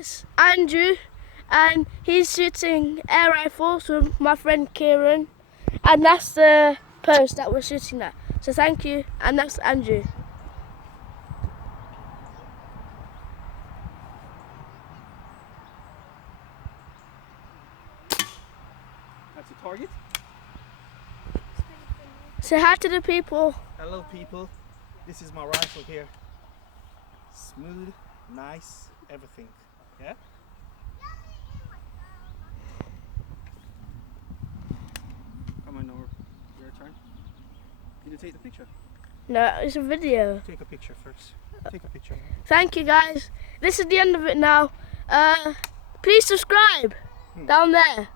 It's Andrew, and he's shooting air rifles with my friend Kieran, and that's the post that we're shooting at. So thank you, and that's Andrew. That's the target. Say hi to the people. Hello people, this is my rifle here. Smooth, nice, everything. Yeah? Come on, Noor, your turn. Did you take the picture? No, it's a video. Take a picture first. Take a picture. Thank you guys. This is the end of it now. Please subscribe down there.